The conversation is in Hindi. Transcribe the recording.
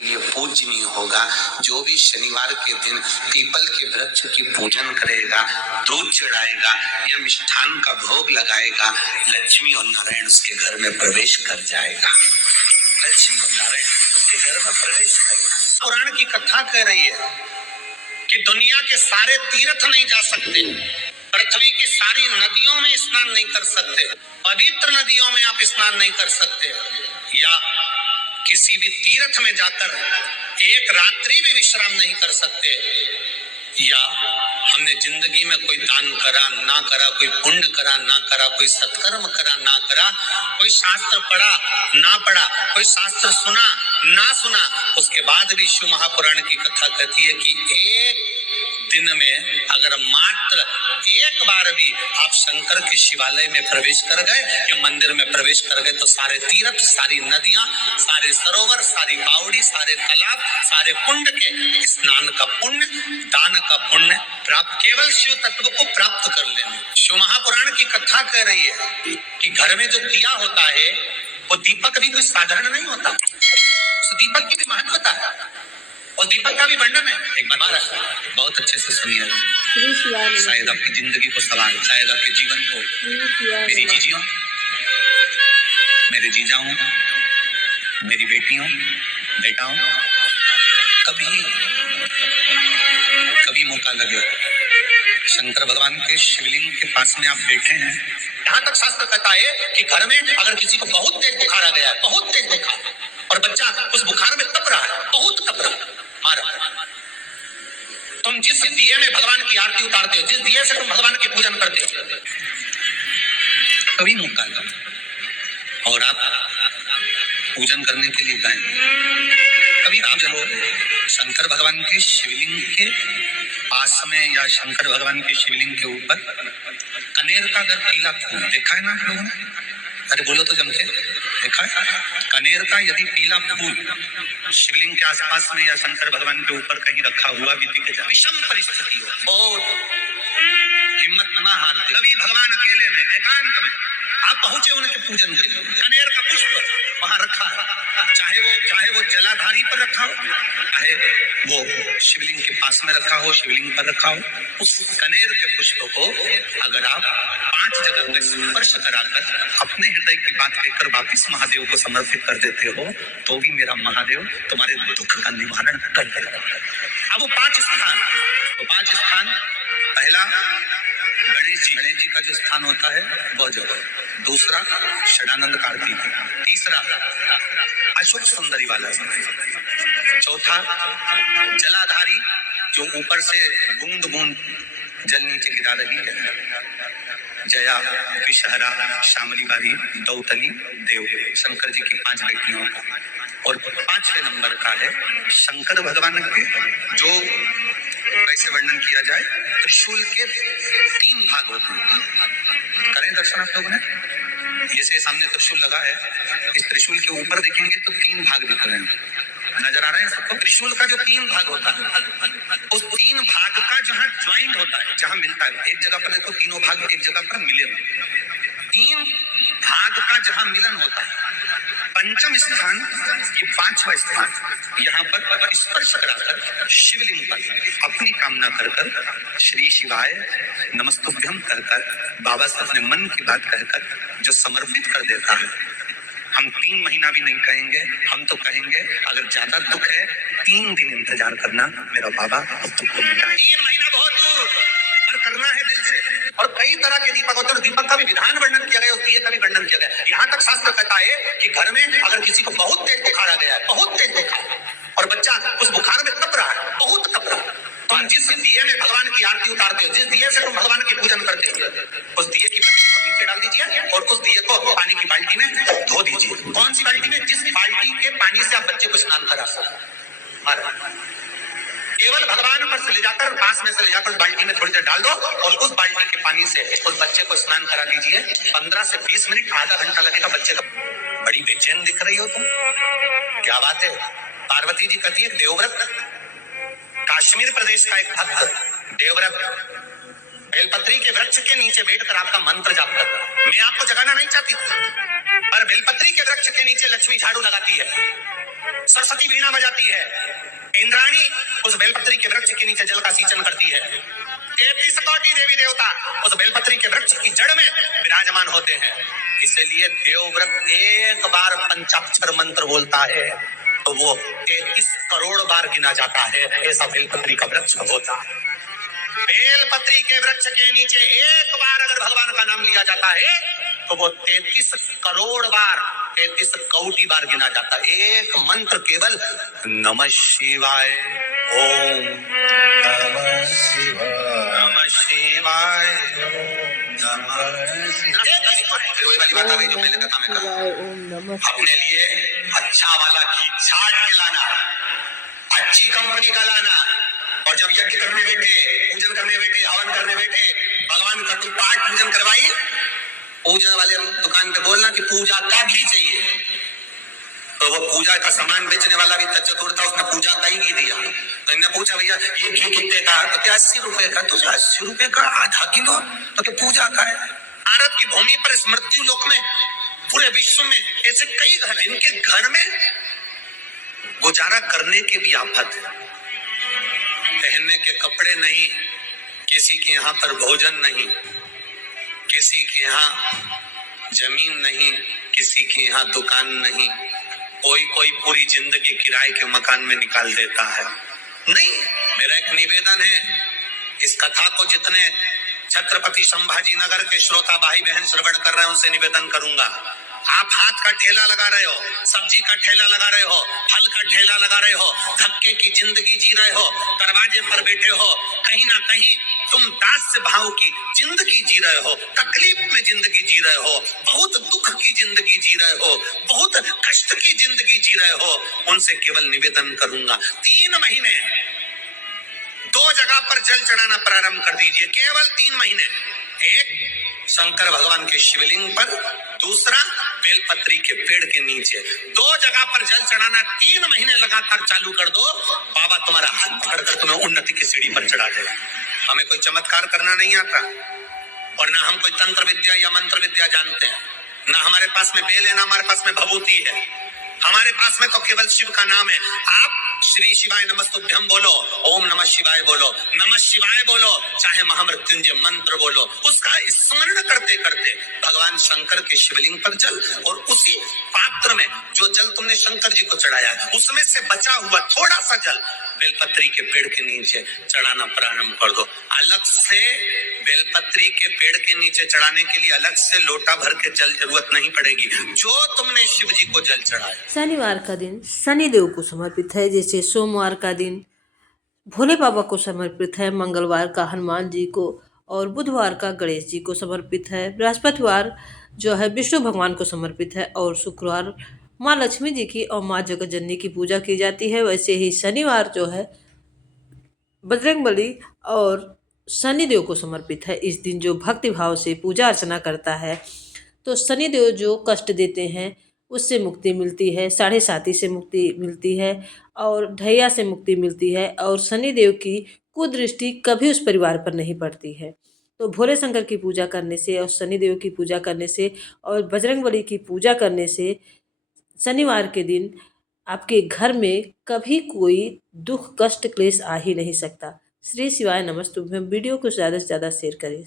ये पूजनीय होगा। जो भी शनिवार के दिन पीपल के वृक्ष की पूजन करेगा, दूध चढ़ाएगा या मिष्ठान का भोग लगाएगा, लक्ष्मी और नारायण उसके घर में प्रवेश कर जाएगा। लक्ष्मी और नारायण उसके घर में प्रवेश करेगा। पुराण की कथा कह रही है कि दुनिया के सारे तीर्थ नहीं जा सकते, पृथ्वी की सारी नदियों में स्नान नहीं कर सकते, पवित्र नदियों में आप स्नान नहीं कर सकते, या किसी भी तीर्थ में जाकर एक रात्रि भी विश्राम नहीं कर सकते, या हमने जिंदगी में कोई दान करा ना करा, कोई पुण्य करा ना करा, कोई सत्कर्म करा ना करा, कोई शास्त्र पढ़ा ना पढ़ा, कोई शास्त्र सुना ना सुना, उसके बाद भी शिव महापुराण की कथा कहती है कि एक दिन में अगर मात्र एक बार भी आप शंकर के शिवालय में प्रवेश कर गए या मंदिर में प्रवेश कर गए तो सारे तीर्थ, सारी नदियां, सारे सरोवर, सारी बावड़ी, सारे तालाब, सारे कुंड के स्नान का पुण्य, दान का पुण्य प्राप्त केवल शिव तत्व को प्राप्त कर लेने। शिव महापुराण की कथा कह रही है कि घर में जो दिया होता है वो दीपक भी कोई साधारण नहीं होता, उस दीपक की भी महत्वता है और दीपक का भी वर्णन है। एक बार बहुत अच्छे से सुनिए, शायद आपकी जिंदगी को सवार, शायद आपके जीवन को। मेरी जीजियों, मेरे जीजाओं, मेरी बेटियों, बेटाओं, कभी मौका लगे शंकर भगवान के शिवलिंग के पास में आप बैठे हैं, यहाँ तक शास्त्र कहता है कि घर में अगर किसी को बहुत तेज बुखार आ गया है, बहुत तेज बुखार, और बच्चा उस बुखार में तप रहा है, बहुत तप रहा है, मारा, तुम जिस दिए में भगवान की आरती उतारते हो, जिस दिए से तुम भगवान की पूजन करते हो, कभी मौका लगा और आप पूजन करने के लिए गए, कभी आप चलो शंकर भगवान के शिवलिंग के पास में या शंकर भगवान के शिवलिंग के ऊपर कनेर का अगर पीला फूल देखा है ना आप लोगों ने? अरे बोलो तो जम के, देखा है? कनेर का यदि पीला फूल शिवलिंग के आसपास में या शंकर भगवान के ऊपर कहीं रखा हुआ भी दिख जाए, विषम परिस्थिति हो और हिम्मत ना हारते, कभी भगवान अकेले में एकांत में आप पहुंचे उनके पूजन के लिए, कनेर का पुष्प वहां रखा है, चाहे वो जलाधारी पर रखा हो, चाहे वो शिवलिंग के पास में रखा हो, शिवलिंग पर रखा हो, उस कनेर के पुष्प को अगर आप 5 जगह पर स्पर्श कराकर अपने हृदय की बात कहकर वापिस महादेव को समर्पित कर देते हो तो भी मेरा महादेव तुम्हारे दुख का निवारण कर देगा। अब वो 5 स्थान, पहला गणेश जी का जो स्थान होता है वह जगह, दूसरा षडानंद कार्तिक, तीसरा अशोक सुंदरी वाला, चौथा जलाधारी जो ऊपर से बूंद बूंद जल नीचे गिरा रही है, जया, विषहरा, शामली बारी, दौतली, देव, शंकर जी की 5 बेटियों का, और 5वें नंबर का है शंकर भगवान के, जो कैसे वर्णन किया जाए, त्रिशूल के 3 भाग होते हैं। करें दर्शन आप लोगों ने, जैसे सामने त्रिशूल लगा है, इस त्रिशूल के ऊपर देखेंगे तो 3 भाग दिख रहे हैं, नजर आ रहे हैं सबको? त्रिशूल का जो 3 भाग होता है, उस 3 भाग का जहां ज्वाइंट होता है, जहां मिलता है, एक जगह पर देखो तीनों भाग एक जगह पर मिले हुए, 3 भाग का जहां मिलन होता है, पंचम स्थान, ये 5वां स्थान, यहाँ पर स्पर्श कराकर शिवलिंग पर अपनी कामना कर श्री शिवाय नमस्तुभ्यम कहकर बाबा से अपने मन की बात कहकर जो समर्पित कर देता है, हम 3 महीना भी नहीं कहेंगे, हम तो कहेंगे अगर ज्यादा दुख है 3 दिन इंतजार करना मेरा बाबा, दुख को मिटाए। 3 महीना बहुत दूर और करना है दिल से। और कई तरह के दीपक होते हैं, दीपक का भी विधान वर्णन किया गया, दिए का भी वर्णन किया गया। यहाँ तक शास्त्र कहता है कि घर में अगर किसी को बहुत तेज बुखार आ गया है, बहुत तेज बुखार, और बच्चा उस बुखार में तप रहा है, बहुत तप रहा है, तुम जिस दिए में भगवान की आरती उतारते हो, जिस दिए से तुम भगवान की पूजन करते हो, उस दिए की बत्ती को नीचे डाल दीजिए और उस दिए को पानी की बाल्टी में धो दीजिए। कौन सी बाल्टी में? जिस बाल्टी के पानी से आप बच्चे को स्नान करा सको। केवल भगवान पर से ले जाकर, पास में से ले जाकर बाल्टी में थोड़ी देर डाल दो और उस बाल्टी के पानी से उस बच्चे को स्नान करा दीजिए। 15 से 20 मिनट, आधा घंटा लगेगा बच्चे का। बड़ी बेचैन दिख रही हो तुम, क्या बात है? पार्वती जी कहती है देवव्रत, कश्मीर प्रदेश का एक भक्त देवव्रत बेलपत्री के वृक्ष के नीचे बैठकर आपका मंत्र जाप कर रहा है। मैं आपको जगाना नहीं चाहती, पर बेलपत्री के वृक्ष के नीचे लक्ष्मी झाड़ू लगाती है, सरस्वती वीणा बजाती है, इंद्राणी उस बेलपत्री के वृक्ष के नीचे जल का सिंचन करती है, 33 कोटि देवी देवता उस बेलपत्री के वृक्ष की जड़ में विराजमान होते हैं। इसलिए देवव्रत एक बार पंचाक्षर मंत्र बोलता है तो वो 33 करोड़ बार गिना जाता है। ऐसा बेलपत्री का वृक्ष होता है। बेलपत्री के वृक्ष के नीचे एक बार अगर भगवान का नाम लिया जाता है तो वो 33 करोड़ बार, 33 कोटि बार गिना जाता है। एक मंत्र केवल नमः शिवाय, ओम नमः शिवाय, नमः शिवाय, वही वाली बात आ गई जो पहले कथा में कहा। अपने लिए अच्छा वाला घी छाट के लाना, अच्छी कंपनी का लाना, और जब यज्ञ करने बैठे, पूजन करने बैठे, हवन करने बैठे, भगवान का तू पाठ पूजन करवाई, पूजा वाले दुकान पे बोलना कि पूजा का घी चाहिए। तो वो पूजा का सामान बेचने वाला भी चतुर था, उसने पूजा का ही घी दिया। तो इन्हें पूछा भैया ये घी कितने का? तो क्या 80 रुपए का? तो 80 रुपए का आधा किलो? तो क्या पूजा का है? भारत की भूमि पर इस मृत्यु लोक में पूरे विश्व में ऐसे कई घर हैं, इनके घर में गुजारा करने की भी आफत है। पहनने के कपड़े नहीं, किसी के यहाँ पर भोजन नहीं, किसी के यहाँ जमीन नहीं, किसी के यहाँ दुकान नहीं, कोई पूरी जिंदगी किराए के मकान में निकाल देता है। नहीं, मेरा एक निवेदन है, इस कथा को जितने छत्रपति संभाजी नगर के श्रोता भाई बहन श्रवण कर रहे हैं उनसे निवेदन करूंगा, आप हाथ का ठेला लगा रहे हो, सब्जी का ठेला लगा रहे हो, फल का ठेला लगा रहे हो, धक्के की जिंदगी जी रहे हो, दरवाजे पर बैठे हो, कहीं ना कहीं तुम दास्य भाव की जिंदगी जी रहे हो, तकलीफ में जिंदगी जी रहे हो, बहुत दुख की जिंदगी जी रहे हो, बहुत कष्ट की जिंदगी जी रहे हो, उनसे केवल निवेदन करूंगा 3 महीने 2 जगह पर जल चढ़ाना प्रारंभ कर दीजिए, केवल 3 महीने। एक शंकर भगवान के शिवलिंग पर, दूसरा बेलपत्री के पेड़ के नीचे, 2 जगह पर जल चढ़ाना 3 महीने लगातार चालू कर दो, बाबा तुम्हारा हाथ पकड़कर तुम्हें उन्नति की सीढ़ी पर चढ़ा देगा। हमें कोई चमत्कार करना नहीं आता, और ना हम कोई तंत्र विद्या या मंत्र विद्या जानते हैं, ना हमारे पास में बेल है, ना हमारे पास में भभूति है, हमारे पास में तो केवल शिव का नाम है। आप श्री शिवाय नमस्तुभ्यम बोलो, ओम नमः शिवाय बोलो, नमः शिवाय बोलो, चाहे महामृत्युंजय मंत्र बोलो, उसका स्मरण करते करते भगवान शंकर के शिवलिंग पर जल, और उसी पात्र में जो जल तुमने शंकर जी को चढ़ाया उसमें से बचा हुआ थोड़ा सा जल बेलपत्री के पेड़ के नीचे चढ़ाना प्रारंभ कर दो। अलग से बेलपत्री के पेड़ के नीचे चढ़ाने के लिए अलग से लोटा भर के जल जरूरत नहीं पड़ेगी, जो तुमने शिव जी को जल चढ़ाया। शनिवार का दिन शनिदेव को समर्पित है, जैसे सोमवार का दिन भोले बाबा को समर्पित है, मंगलवार का हनुमान जी को, और बुधवार का गणेश जी को समर्पित है, बृहस्पतिवार जो है विष्णु भगवान को समर्पित है, और शुक्रवार माँ लक्ष्मी जी की और माँ जगतजननी की पूजा की जाती है। वैसे ही शनिवार जो है बजरंगबली और शनिदेव को समर्पित है। इस दिन जो भक्ति भाव से पूजा अर्चना करता है तो शनिदेव जो कष्ट देते हैं उससे मुक्ति मिलती है, 7.5 से मुक्ति मिलती है, और ढैया से मुक्ति मिलती है, और शनिदेव की कुदृष्टि कभी उस परिवार पर नहीं पड़ती है। तो भोले शंकर की पूजा करने से और शनिदेव की पूजा करने से और बजरंगबली की पूजा करने से शनिवार के दिन आपके घर में कभी कोई दुख कष्ट क्लेश आ ही नहीं सकता। श्री शिवाय नमस्तुभ्यम। वीडियो को ज़्यादा से ज़्यादा शेयर करें।